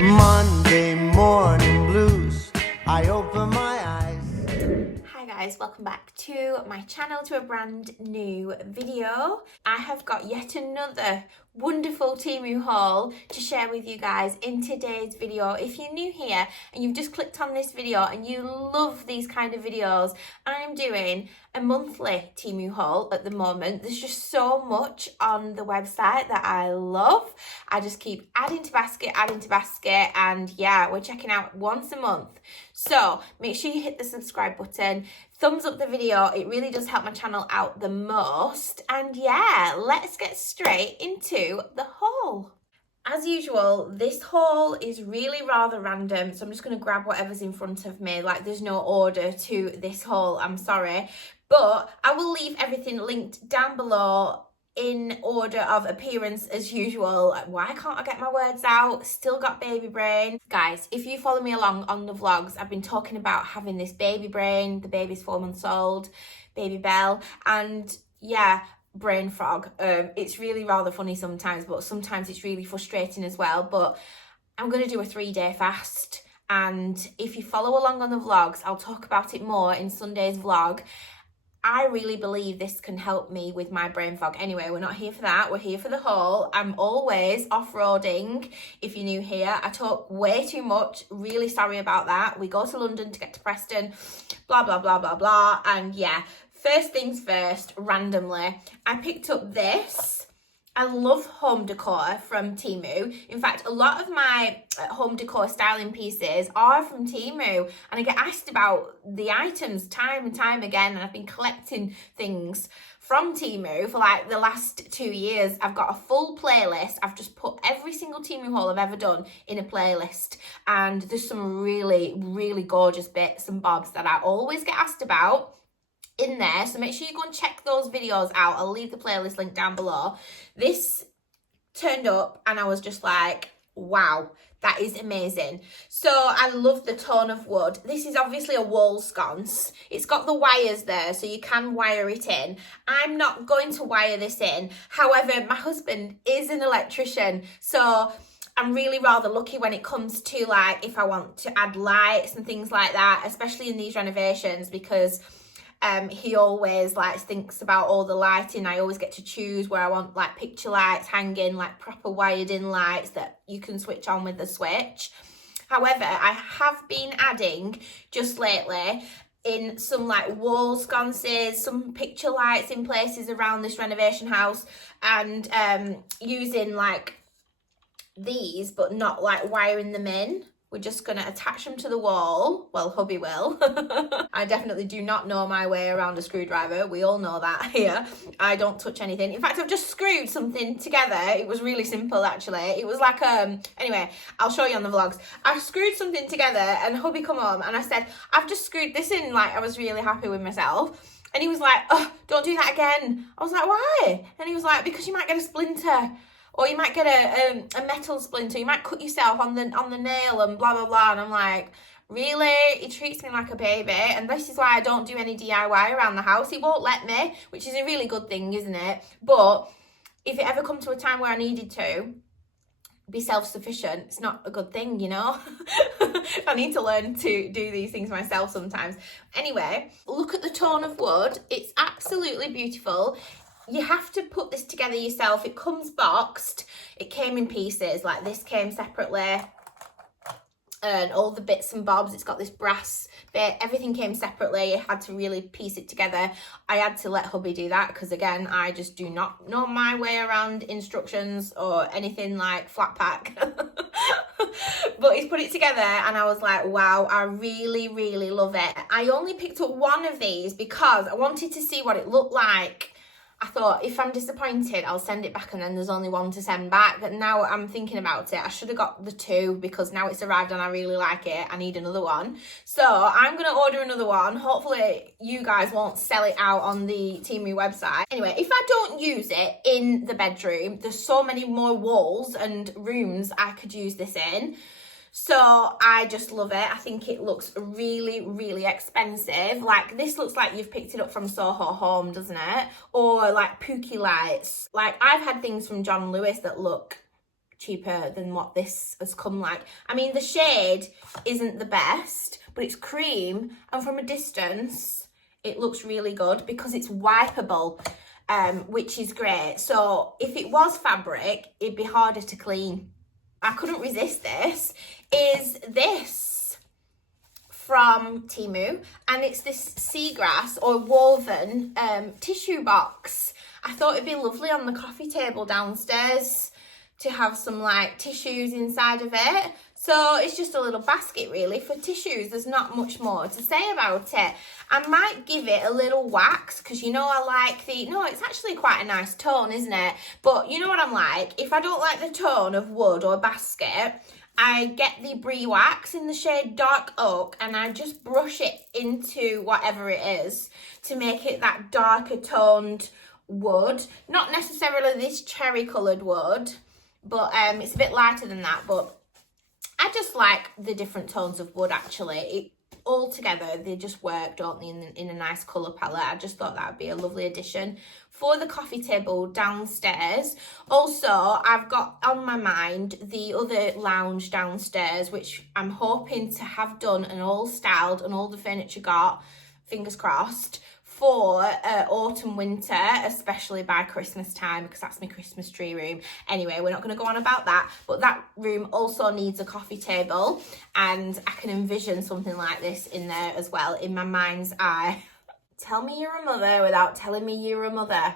Monday morning blues. I open my eyes. Hi guys, welcome back to my channel, to a brand new video. I have got yet another wonderful Temu haul to share with you guys in today's video. If you're new here and you've just clicked on this video and you love these kind of videos, I'm doing a monthly Temu haul at the moment. There's just so much on the website that I love. I just keep adding to basket, and yeah, we're checking out once a month. So make sure you hit the subscribe button, thumbs up the video. It really does help my channel out the most. And yeah, let's get straight into the haul. As usual, this haul is really rather random, so I'm just going to grab whatever's in front of me. Like, there's no order to this haul, I'm sorry. But I will leave everything linked down below in order of appearance as usual. Why can't I get my words out? Still got baby brain. Guys, if you follow me along on the vlogs, I've been talking about having this baby brain. The baby's 4 months old, baby Belle, and yeah, brain fog. It's really rather funny sometimes, but sometimes it's really frustrating as well. But I'm going to do a 3-day fast, and if you follow along on the vlogs, I'll talk about it more in Sunday's vlog. I really believe this can help me with my brain fog. Anyway, we're not here for that. We're here for the haul. I'm always off-roading. If you're new here, I talk way too much. Really sorry about that. We go to London to get to Preston, blah, blah, blah, blah, blah. And yeah, first things first, randomly, I picked up this. I love home decor from Temu. In fact, a lot of my home decor styling pieces are from Temu, and I get asked about the items time and time again, and I've been collecting things from Temu for like the last 2 years. I've got a full playlist. I've just put every single Temu haul I've ever done in a playlist, and there's some really, really gorgeous bits and bobs that I always get asked about in there, so make sure you go and check those videos out. I'll leave the playlist link down below. This turned up and I was just like, wow, that is amazing. So I love the tone of wood. This is obviously a wall sconce. It's got the wires there, so you can wire it in. I'm not going to wire this in. However, my husband is an electrician, so I'm really rather lucky when it comes to, like, if I want to add lights and things like that, especially in these renovations, because he always like thinks about all the lighting. I always get to choose where I want like picture lights hanging, like proper wired in lights that you can switch on with the switch. However, I have been adding just lately in some like wall sconces, some picture lights in places around this renovation house, and using like these, but not like wiring them in. We're just going to attach them to the wall. Well, hubby will. I definitely do not know my way around a screwdriver. We all know that here. I don't touch anything. In fact, I've just screwed something together. It was really simple, actually. It was like, anyway, I'll show you on the vlogs. I screwed something together and hubby come home and I said, I've just screwed this in. Like, I was really happy with myself. And he was like, oh, don't do that again. I was like, why? And he was like, because you might get a splinter. Or you might get a metal splinter. You might cut yourself on the nail and blah, blah, blah. And I'm like, really? He treats me like a baby. And this is why I don't do any DIY around the house. He won't let me, which is a really good thing, isn't it? But if it ever come to a time where I needed to be self-sufficient, it's not a good thing, you know? I need to learn to do these things myself sometimes. Anyway, look at the tone of wood. It's absolutely beautiful. You have to put this together yourself. It comes boxed. It came in pieces. Like, this came separately. And all the bits and bobs. It's got this brass bit. Everything came separately. I had to really piece it together. I had to let hubby do that because, again, I just do not know my way around instructions or anything like flat pack. But he's put it together and I was like, wow, I really, really love it. I only picked up one of these because I wanted to see what it looked like. I thought, if I'm disappointed, I'll send it back, and then there's only one to send back. But now I'm thinking about it, I should have got the two, because now it's arrived and I really like it. I need another one. So I'm going to order another one. Hopefully you guys won't sell it out on the Temu website. Anyway, if I don't use it in the bedroom, there's so many more walls and rooms I could use this in. So I just love it. I think it looks really, really expensive. Like, this looks like you've picked it up from Soho Home, doesn't it? Or like Pookie lights. Like, I've had things from John Lewis that look cheaper than what this has come like. I mean, the shade isn't the best, but it's cream, and from a distance it looks really good because it's wipeable, which is great. So if it was fabric, it'd be harder to clean. I couldn't resist this. Is this from Temu, and it's this seagrass or woven tissue box. I thought it'd be lovely on the coffee table downstairs to have some like tissues inside of it. So it's just a little basket really for tissues. There's not much more to say about it. I might give it a little wax because you know I like it's actually quite a nice tone, isn't it? But you know what I'm like, if I don't like the tone of wood or basket, I get the brie wax in the shade dark oak and I just brush it into whatever it is to make it that darker toned wood. Not necessarily this cherry coloured wood, but it's a bit lighter than that. But I just like the different tones of wood actually. All together, they just work, don't they, in a nice colour palette. I just thought that would be a lovely addition for the coffee table downstairs. Also, I've got on my mind the other lounge downstairs, which I'm hoping to have done and all styled and all the furniture got, fingers crossed, for autumn winter, especially by Christmas time, because that's my Christmas tree room. Anyway, we're not going to go on about that, but that room also needs a coffee table, and I can envision something like this in there as well in my mind's eye. Tell me you're a mother without telling me you're a mother.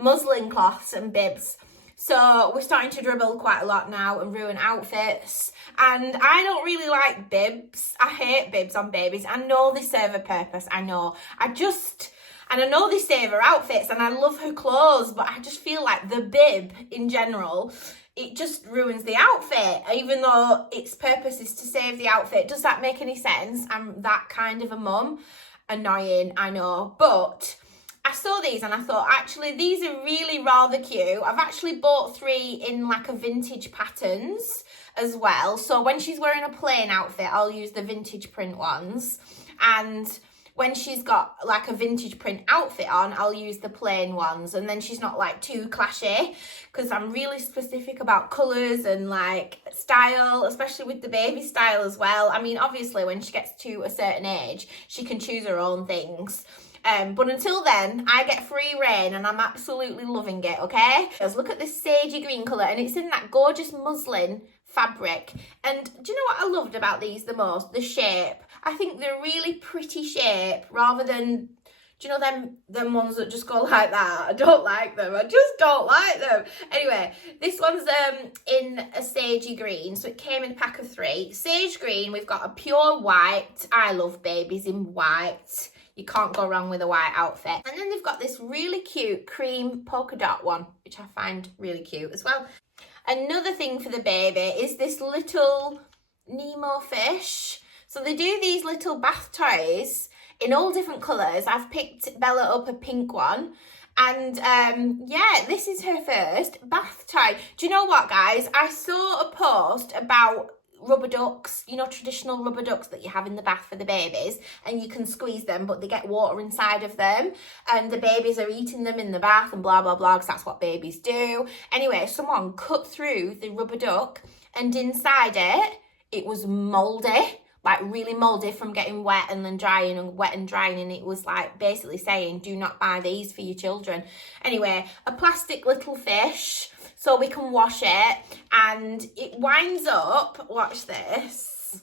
Muslin cloths and bibs. So we're starting to dribble quite a lot now and ruin outfits. And I don't really like bibs. I hate bibs on babies. I know they serve a purpose. I know. And I know they save her outfits and I love her clothes, but I just feel like the bib in general, it just ruins the outfit, even though its purpose is to save the outfit. Does that make any sense? I'm that kind of a mum. Annoying, I know. But I saw these and I thought, actually, these are really rather cute. I've actually bought 3 in like a vintage patterns as well. So when she's wearing a plain outfit, I'll use the vintage print ones. And when she's got like a vintage print outfit on, I'll use the plain ones. And then she's not like too clashy, because I'm really specific about colours and like style, especially with the baby style as well. I mean, obviously when she gets to a certain age, she can choose her own things. But until then, I get free reign and I'm absolutely loving it, okay? Let's look at this sagey green colour, and it's in that gorgeous muslin fabric. And do you know what I loved about these the most? The shape. I think they're really pretty shape rather than, do you know them ones that just go like that? I don't like them. I just don't like them. Anyway, this one's in a sagey green. So it came in a pack of 3. Sage green, we've got a pure white. I love babies in white. You can't go wrong with a white outfit. And then they've got this really cute cream polka dot one, which I find really cute as well. Another thing for the baby is this little Nemo fish. So they do these little bath toys in all different colours. I've picked Bella up a pink one. And yeah, this is her first bath toy. Do you know what, guys? I saw a post about rubber ducks, you know, traditional rubber ducks that you have in the bath for the babies, and you can squeeze them but they get water inside of them and the babies are eating them in the bath and blah blah blah, because that's what babies do. Anyway, someone cut through the rubber duck and inside it was mouldy, like really mouldy from getting wet and then drying and wet and drying, and it was like basically saying, do not buy these for your children. Anyway, a plastic little fish so we can wash it, and it winds up, watch this,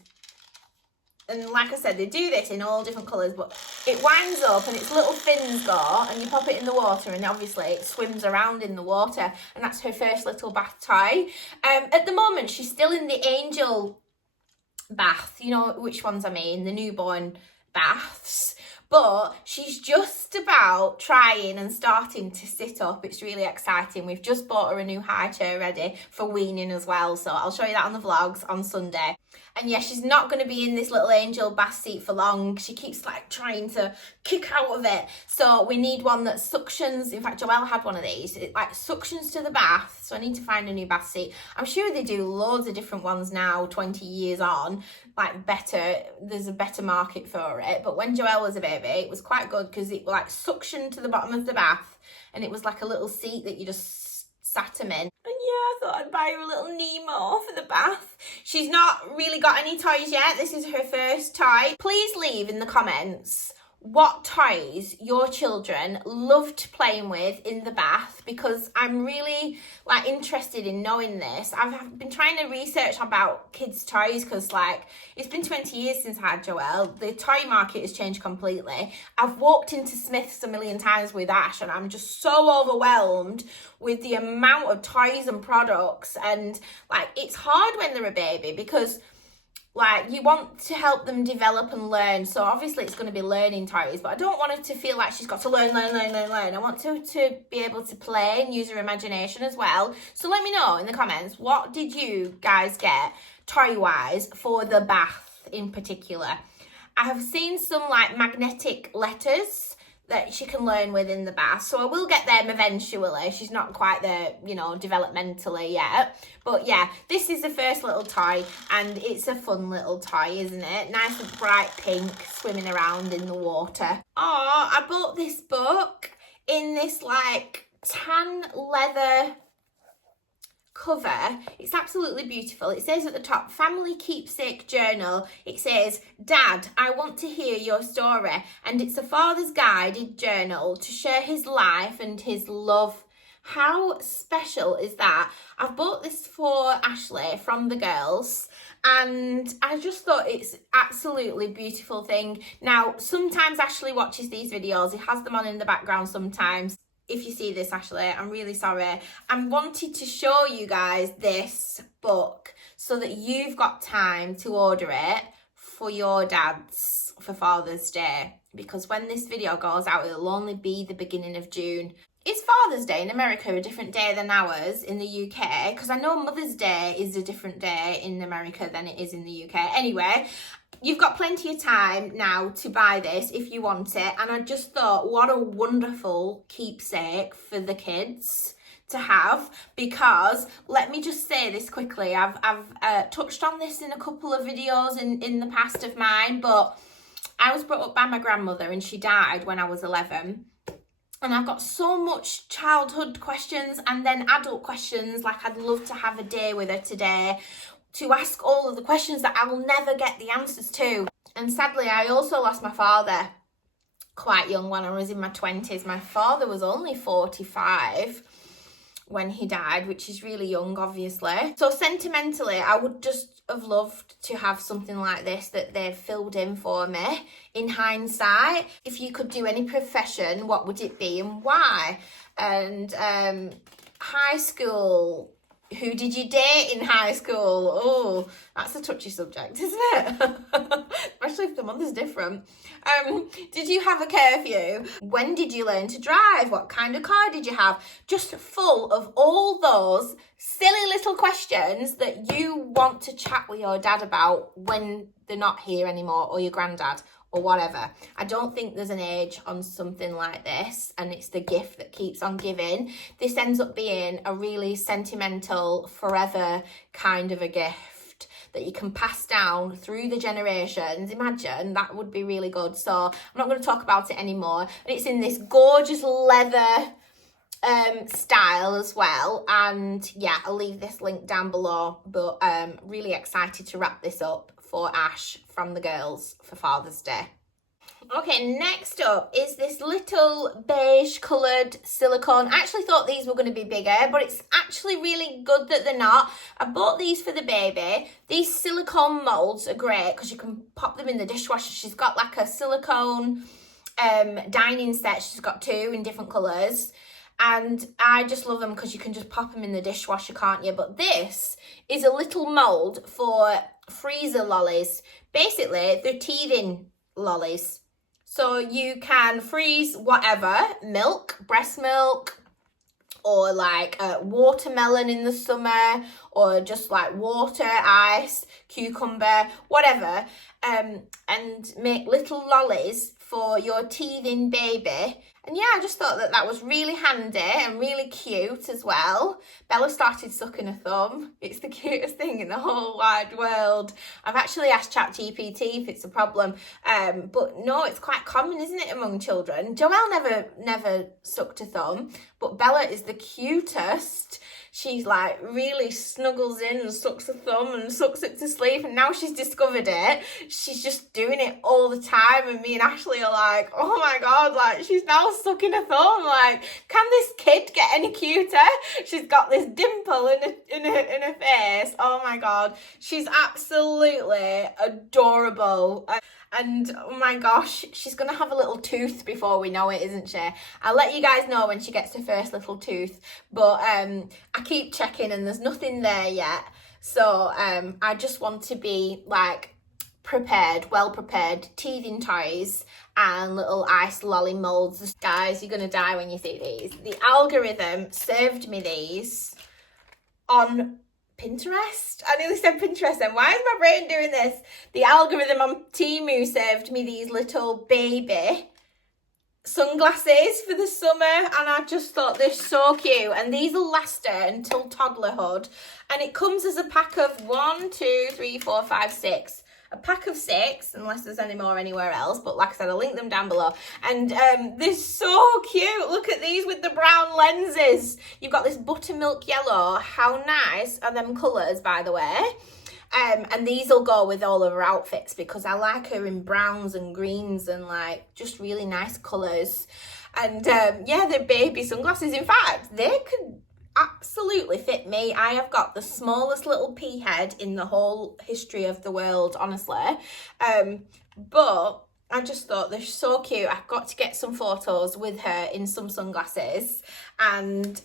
and like I said, they do this in all different colours, but it winds up and its little fins go and you pop it in the water and obviously it swims around in the water, and that's her first little bath toy. At the moment she's still in the angel bath, you know which ones I mean, the newborn baths, but she's just about trying and starting to sit up. It's really exciting. We've just bought her a new high chair ready for weaning as well, so I'll show you that on the vlogs on Sunday. And yeah, she's not going to be in this little angel bath seat for long. She keeps like trying to kick out of it. So we need one that suctions. In fact, Joelle had one of these. It like suctions to the bath. So I need to find a new bath seat. I'm sure they do loads of different ones now, 20 years on. Like better, there's a better market for it. But when Joelle was a baby, it was quite good because it like suctioned to the bottom of the bath. And it was like a little seat that you just sat him in. And I thought I'd buy her a little Nemo for the bath. She's not really got any toys yet. This is her first toy. Please leave in the comments what toys your children loved playing with in the bath, because I'm really like interested in knowing this. I've been trying to research about kids' toys because like it's been 20 years since I had Joelle. The toy market has changed completely. I've walked into Smith's a million times with Ash and I'm just so overwhelmed with the amount of toys and products, and like it's hard when they're a baby because like you want to help them develop and learn. So obviously it's going to be learning toys, but I don't want her to feel like she's got to learn. I want her to be able to play and use her imagination as well. So let me know in the comments, what did you guys get toy-wise for the bath in particular? I have seen some like magnetic letters that she can learn with in the bath, so I will get them eventually. She's not quite there, you know, developmentally yet, but yeah, this is the first little toy and it's a fun little toy, isn't it? Nice and bright pink, swimming around in the water. Oh, I bought this book in this like tan leather cover. It's absolutely beautiful. It says at the top, family keepsake journal. It says, Dad, I want to hear your story. And it's a father's guided journal to share his life and his love. How special is that? I've bought this for Ashley from the girls and I just thought it's absolutely beautiful thing. Now, sometimes Ashley watches these videos. He has them on in the background sometimes. If you see this, Ashley, I'm really sorry. I wanted to show you guys this book so that you've got time to order it for your dads for Father's Day, because when this video goes out, it'll only be the beginning of June. Is Father's Day in America a different day than ours in the UK? Because I know Mother's Day is a different day in America than it is in the UK. Anyway, you've got plenty of time now to buy this if you want it. And I just thought, what a wonderful keepsake for the kids to have, because let me just say this quickly. I've touched on this in a couple of videos in the past of mine, but I was brought up by my grandmother and she died when I was 11. And I've got so much childhood questions and then adult questions. Like I'd love to have a day with her today to ask all of the questions that I will never get the answers to. And sadly, I also lost my father quite young when I was in my 20s. My father was only 45 when he died, which is really young, obviously. So sentimentally, I would just have loved to have something like this that they've filled in for me. In hindsight, if you could do any profession, what would it be and why? And high school, who did you date in high school? Oh, that's a touchy subject, isn't it? Especially if the mother's different. Did you have a curfew? When did you learn to drive? What kind of car did you have? Just full of all those silly little questions that you want to chat with your dad about when they're not here anymore, or your granddad, or whatever. I don't think there's an age on something like this, and it's the gift that keeps on giving. This ends up being a really sentimental, forever kind of a gift that you can pass down through the generations. Imagine, that would be really good. So I'm not going to talk about it anymore. And it's in this gorgeous leather style as well, and yeah, I'll leave this link down below. But really excited to wrap this up for Ash from the girls for Father's Day. Okay, next up is this little beige coloured silicone. I actually thought these were going to be bigger, but it's actually really good that they're not. I bought these for the baby. These silicone moulds are great because you can pop them in the dishwasher. She's got like a silicone dining set. She's got two in different colours. And I just love them because you can just pop them in the dishwasher, can't you? But this is a little mould for freezer lollies. Basically, they're teething lollies. So you can freeze whatever, milk, breast milk, or like watermelon in the summer, or just like water, ice, cucumber, whatever, and make little lollies for your teething baby. And yeah, I just thought that that was really handy and really cute as well. Bella started sucking her thumb. It's the cutest thing in the whole wide world. I've actually asked ChatGPT if it's a problem, but no, it's quite common, isn't it, among children? Joelle never sucked her thumb, but Bella is the cutest. She's like really snuggles in and sucks her thumb and sucks it to sleep, and now she's discovered it. She's just doing it all the time, and me and Ashley are like, oh my god, like she's now sucking her thumb. Like, can this kid get any cuter? She's got this dimple in her face. Oh my god, she's absolutely adorable. And oh my gosh, she's going to have a little tooth before we know it, isn't she? I'll let you guys know when she gets her first little tooth. But I keep checking and there's nothing there yet. So I just want to be like prepared, well prepared, teething toys and little ice lolly molds. Guys, you're going to die when you see these. The algorithm served me these on Pinterest. I nearly said Pinterest then. Why is my brain doing this? The algorithm on Temu served me these little baby sunglasses for the summer, and I just thought they're so cute, and these will last her until toddlerhood. And it comes as a pack of 1, 2, 3, 4, 5, 6. A pack of 6, unless there's any more anywhere else, but like I said, I'll link them down below. And they're so cute. Look at these with the brown lenses. You've got this buttermilk yellow. How nice are them colours, by the way? And these will go with all of her outfits because I like her in browns and greens and like just really nice colours. And yeah, they're baby sunglasses. In fact, they could absolutely fit me. I have got the smallest little pea head in the whole history of the world, honestly. But I just thought they're so cute. I've got to get some photos with her in some sunglasses. And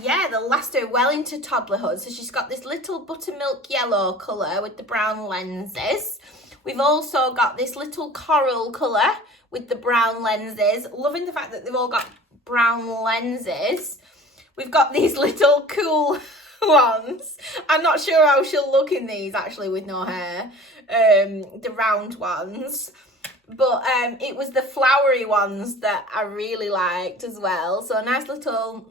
yeah, they'll last her well into toddlerhood. So she's got this little buttermilk yellow colour with the brown lenses. We've also got this little coral colour with the brown lenses. Loving the fact that they've all got brown lenses. We've got these little cool ones. I'm not sure how she'll look in these actually with no hair. The round ones. But it was the flowery ones that I really liked as well. So a nice little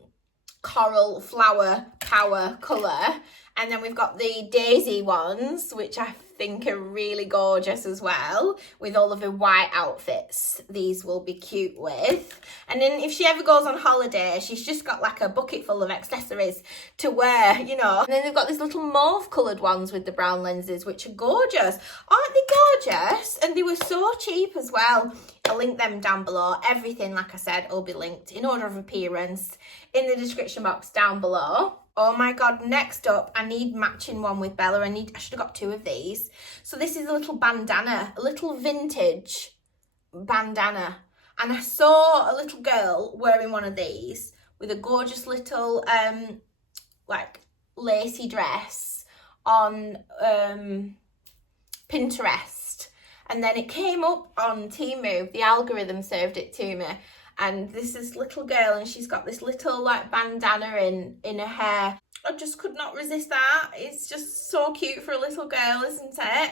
coral flower power colour. And then we've got the daisy ones, which I think are really gorgeous as well, with all of her white outfits. These will be cute with. And then if she ever goes on holiday, she's just got like a bucket full of accessories to wear, you know. And then they've got these little mauve coloured ones with the brown lenses, which are gorgeous. Aren't they gorgeous? And they were so cheap as well. I'll link them down below. Everything, like I said, will be linked in order of appearance in the description box down below. Oh my god, next up, I need matching one with Bella. I should have got 2 of these. So this is a little bandana, a little vintage bandana. And I saw a little girl wearing one of these with a gorgeous little, like, lacy dress on Pinterest. And then it came up on Temu. The algorithm served it to me. And this is little girl, and she's got this little like bandana in her hair. I just could not resist that. It's just so cute for a little girl, isn't it?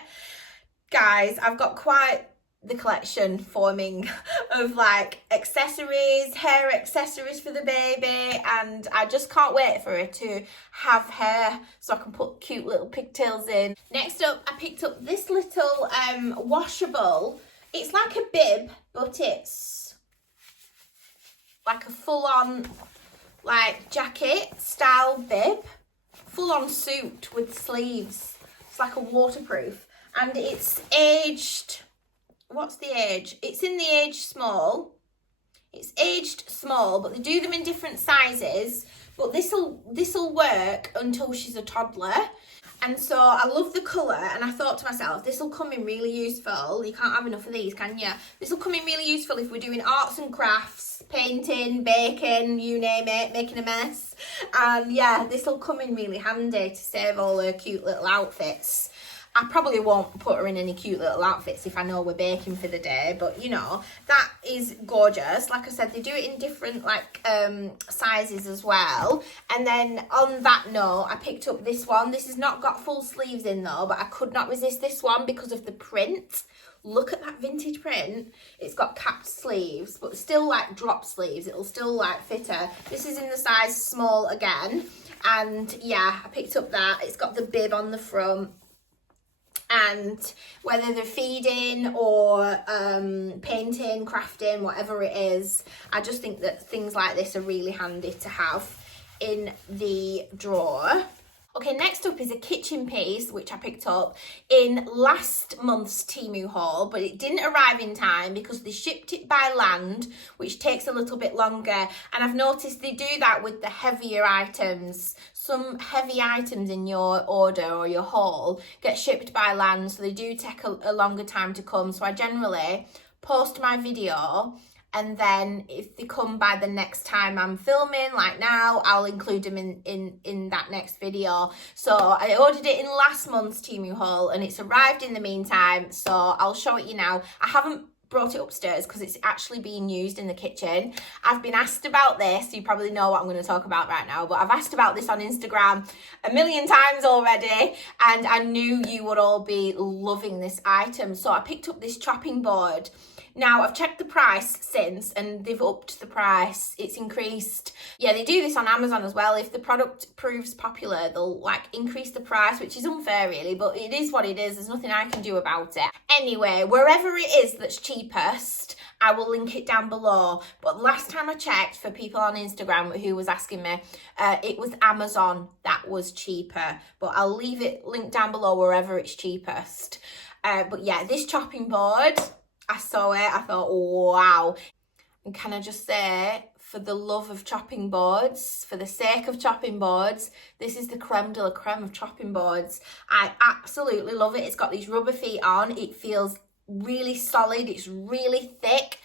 Guys, I've got quite the collection forming of like accessories, hair accessories for the baby, and I just can't wait for her to have hair so I can put cute little pigtails in. Next up, I picked up this little washable. It's like a bib, but it's like a full-on like jacket style bib, full-on suit with sleeves. It's like a waterproof, and it's aged, what's the age? It's in the age small. It's aged small, but they do them in different sizes. But this'll work until she's a toddler. And so I love the colour, and I thought to myself, this will come in really useful. You can't have enough of these, can you? This will come in really useful if we're doing arts and crafts, painting, baking, you name it, making a mess. And yeah, this will come in really handy to save all her cute little outfits. I probably won't put her in any cute little outfits if I know we're baking for the day, but you know, that is gorgeous. Like I said, they do it in different like sizes as well. And then on that note, I picked up this one. This has not got full sleeves in though, but I could not resist this one because of the print. look at that vintage print. It's got capped sleeves, but still like drop sleeves. It'll still like fit her. This is in the size small again. And yeah, I picked up that. It's got the bib on the front. And whether they're feeding or painting, crafting, whatever it is, I just think that things like this are really handy to have in the drawer. Okay, next up is a kitchen piece, which I picked up in last month's Temu haul, but it didn't arrive in time because they shipped it by land, which takes a little bit longer. And I've noticed they do that with the heavier items. Some heavy items in your order or your haul get shipped by land, so they do take a longer time to come. So I generally post my video, and then if they come by the next time I'm filming, like now, I'll include them in that next video. So I ordered it in last month's Temu haul and it's arrived in the meantime. So I'll show it you now. I haven't brought it upstairs because it's actually being used in the kitchen. I've been asked about this. You probably know what I'm going to talk about right now, but I've asked about this on Instagram a million times already, and I knew you would all be loving this item. So I picked up this chopping board. Now, I've checked the price since and they've upped the price. It's increased. Yeah, they do this on Amazon as well. If the product proves popular, they'll like increase the price, which is unfair really, but it is what it is. There's nothing I can do about it. Anyway, wherever it is that's cheapest, I will link it down below. But last time I checked, for people on Instagram who was asking me, it was Amazon that was cheaper. But I'll leave it linked down below wherever it's cheapest. But yeah, this chopping board, I saw it, I thought, oh, wow. And can I just say, for the love of chopping boards, for the sake of chopping boards, this is the creme de la creme of chopping boards. I absolutely love it. It's got these rubber feet on. It feels really solid. It's really thick.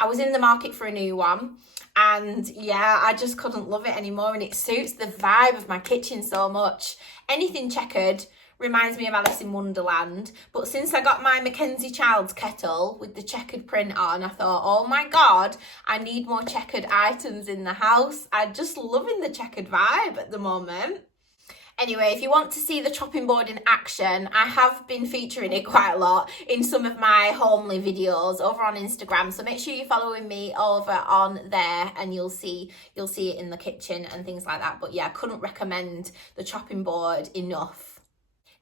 I was in the market for a new one. And yeah, I just couldn't love it anymore. And it suits the vibe of my kitchen so much. Anything checkered reminds me of Alice in Wonderland. But since I got my Mackenzie Childs kettle with the checkered print on, I thought, oh my God, I need more checkered items in the house. I'm just loving the checkered vibe at the moment. Anyway, if you want to see the chopping board in action, I have been featuring it quite a lot in some of my homely videos over on Instagram. So make sure you're following me over on there and you'll see it in the kitchen and things like that. But yeah, I couldn't recommend the chopping board enough.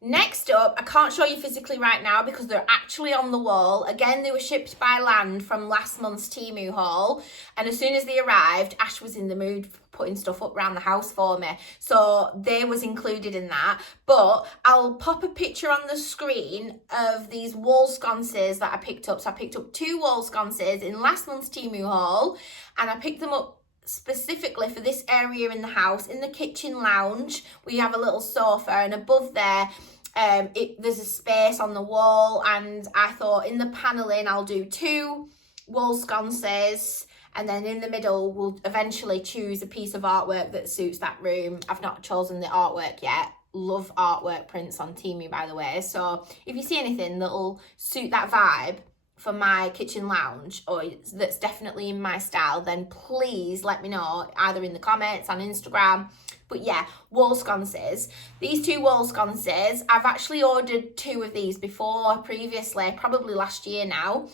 Next up, I can't show you physically right now because they're actually on the wall. Again, they were shipped by land from last month's Temu haul. And as soon as they arrived, Ash was in the mood for putting stuff up around the house for me. So they was included in that. But I'll pop a picture on the screen of these wall sconces that I picked up. So I picked up 2 wall sconces in last month's Temu haul. And I picked them up specifically for this area in the house. In the kitchen lounge, we have a little sofa, and above there there's a space on the wall, and I thought in the paneling I'll do 2 wall sconces, and then in the middle we'll eventually choose a piece of artwork that suits that room. I've not chosen the artwork yet. Love artwork prints on Temu, by the way, so if you see anything that'll suit that vibe for my kitchen lounge, or that's definitely in my style, then please let me know either in the comments on Instagram. But yeah, wall sconces. These 2 wall sconces, I've actually ordered 2 of these before previously, probably last year now,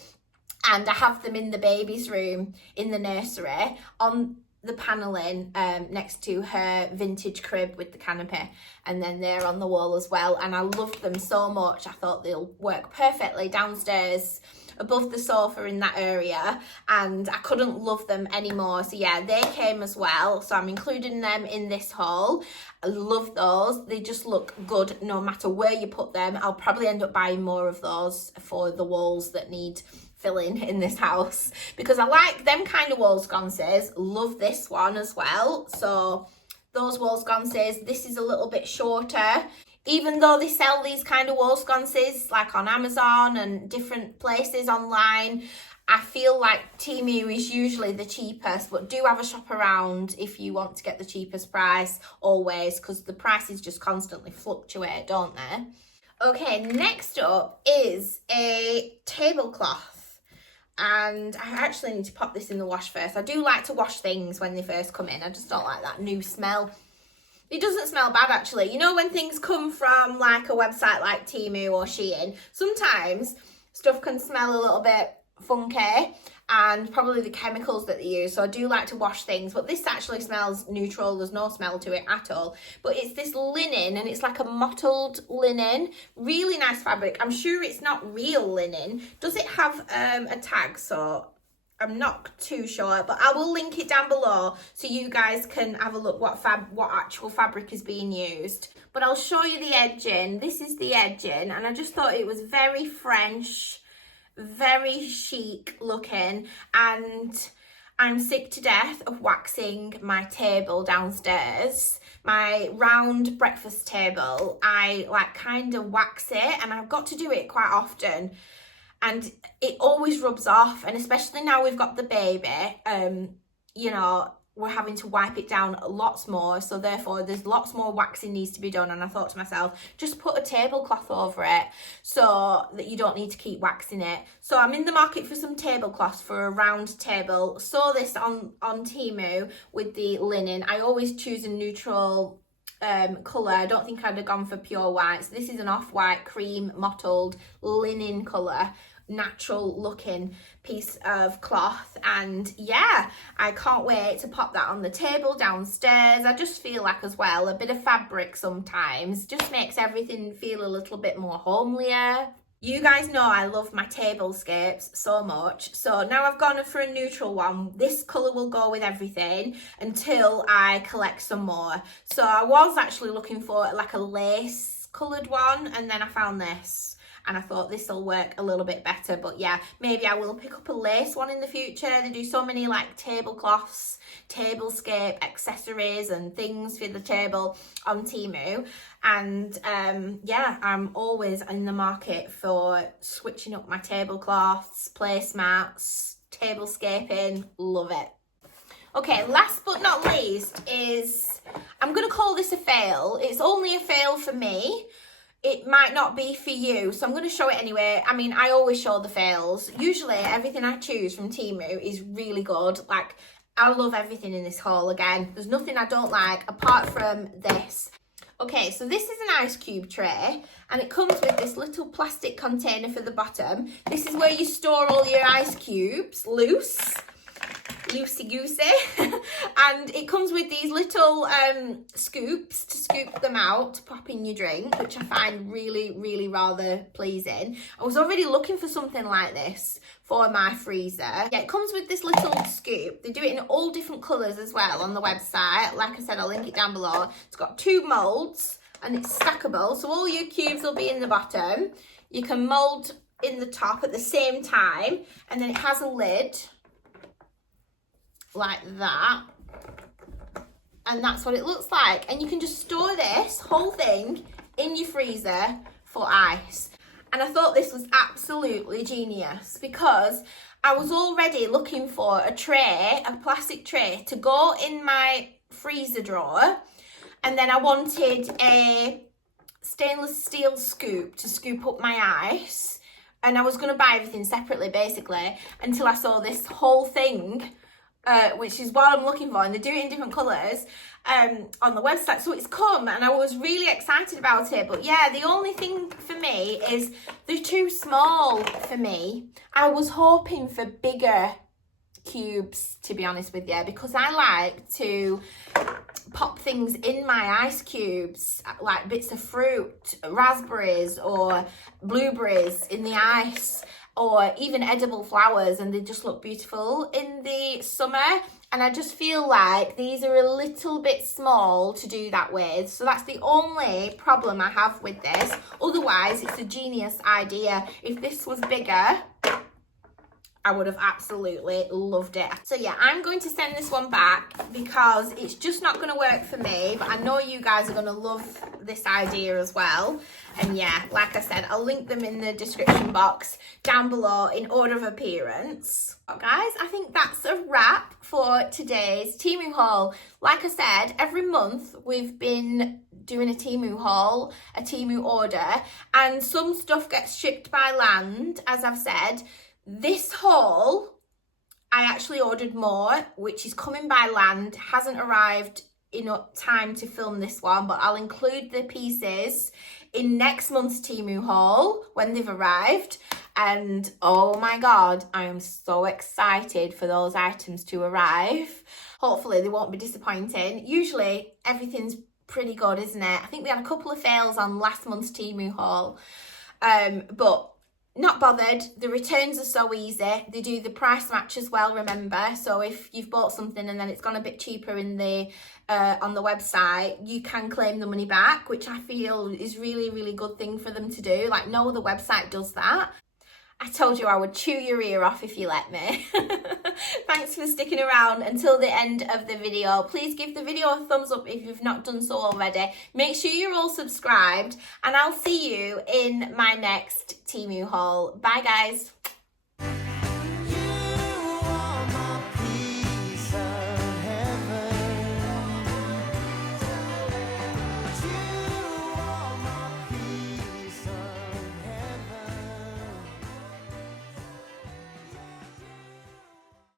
and I have them in the baby's room in the nursery on the paneling next to her vintage crib with the canopy, and then they're on the wall as well, and I loved them so much. I thought they'll work perfectly downstairs above the sofa in that area, and I couldn't love them anymore. So yeah, they came as well, so I'm including them in this haul. I love those. They just look good no matter where you put them. I'll probably end up buying more of those for the walls that need filling in this house, because I like them kind of wall sconces. Love this one as well. So those wall sconces, this is a little bit shorter. Even though they sell these kind of wall sconces like on Amazon and different places online, I feel like Temu is usually the cheapest, but do have a shop around if you want to get the cheapest price always, because the prices just constantly fluctuate, don't they? Okay, next up is a tablecloth. And I actually need to pop this in the wash first. I do like to wash things when they first come in. I just don't like that new smell. It doesn't smell bad actually. You know when things come from like a website like Temu or Shein, sometimes stuff can smell a little bit funky, and probably the chemicals that they use. So I do like to wash things, but this actually smells neutral. There's no smell to it at all. But it's this linen, and it's like a mottled linen. Really nice fabric. I'm sure it's not real linen. Does it have a tag? So I'm not too sure, but I will link it down below so you guys can have a look what actual fabric is being used. But I'll show you the edging. This is the edging, and I just thought it was very French, very chic looking, and I'm sick to death of waxing my table downstairs. My round breakfast table, I like kind of wax it, and I've got to do it quite often, and it always rubs off. And especially now we've got the baby, you know, we're having to wipe it down lots more, so therefore there's lots more waxing needs to be done. And I thought to myself, just put a tablecloth over it so that you don't need to keep waxing it. So I'm in the market for some tablecloths for a round table. Saw this on Temu with the linen. I always choose a neutral colour. I don't think I'd have gone for pure white. So this is an off-white cream mottled linen colour, natural looking piece of cloth, and yeah, I can't wait to pop that on the table downstairs. I just feel like as well a bit of fabric sometimes just makes everything feel a little bit more homelier. You guys know I love my tablescapes so much, so now I've gone for a neutral one. This colour will go with everything until I collect some more. So I was actually looking for like a lace coloured one, and then I found this, and I thought this will work a little bit better. But yeah, maybe I will pick up a lace one in the future. They do so many like tablecloths, tablescape accessories and things for the table on Temu. And yeah, I'm always in the market for switching up my tablecloths, placemats, tablescaping. Love it. Okay, last but not least is, I'm going to call this a fail. It's only a fail for me. It might not be for you, so I'm going to show it anyway. I mean, I always show the fails. Usually everything I choose from Temu is really good. Like, I love everything in this haul. Again, there's nothing I don't like apart from this. Okay, so this is an ice cube tray, and it comes with this little plastic container for the bottom. This is where you store all your ice cubes, loosey-goosey. And it comes with these little scoops to scoop them out to pop in your drink, which I find really rather pleasing. I was already looking for something like this for my freezer. Yeah, it comes with this little scoop. They do it in all different colours as well on the website. Like I said, I'll link it down below. It's got 2 moulds, and it's stackable, so all your cubes will be in the bottom. You can mould in the top at the same time, and then it has a lid like that, and that's what it looks like. And you can just store this whole thing in your freezer for ice. And I thought this was absolutely genius, because I was already looking for a tray, a plastic tray to go in my freezer drawer, and then I wanted a stainless steel scoop to scoop up my ice, and I was going to buy everything separately basically until I saw this whole thing, which is what I'm looking for, and they do it in different colours on the website. So it's come, and I was really excited about it. But yeah, the only thing for me is they're too small for me. I was hoping for bigger cubes, to be honest with you, because I like to pop things in my ice cubes, like bits of fruit, raspberries or blueberries in the ice, or even edible flowers, and they just look beautiful in the summer. And I just feel like these are a little bit small to do that with. So that's the only problem I have with this. Otherwise, it's a genius idea. If this was bigger, I would have absolutely loved it. So yeah, I'm going to send this one back because it's just not going to work for me, but I know you guys are going to love this idea as well. And yeah, like I said, I'll link them in the description box down below in order of appearance. But guys, I think that's a wrap for today's Temu haul. Like I said, every month we've been doing a Temu haul, a Temu order, and some stuff gets shipped by land, as I've said. This haul, I actually ordered more, which is coming by land. Hasn't arrived in time to film this one, but I'll include the pieces in next month's Temu haul when they've arrived. and oh my god, I am so excited for those items to arrive. Hopefully they won't be disappointing. Usually everything's pretty good, isn't it? I think we had a couple of fails on last month's Temu haul, but not bothered. The returns are so easy. They do the price match as well, remember. So if you've bought something and then it's gone a bit cheaper in the on the website, you can claim the money back, which I feel is really good thing for them to do. Like, no other website does that. I told you I would chew your ear off if you let me. Thanks for sticking around until the end of the video. Please give the video a thumbs up if you've not done so already. Make sure you're all subscribed, and I'll see you in my next Temu haul. Bye guys.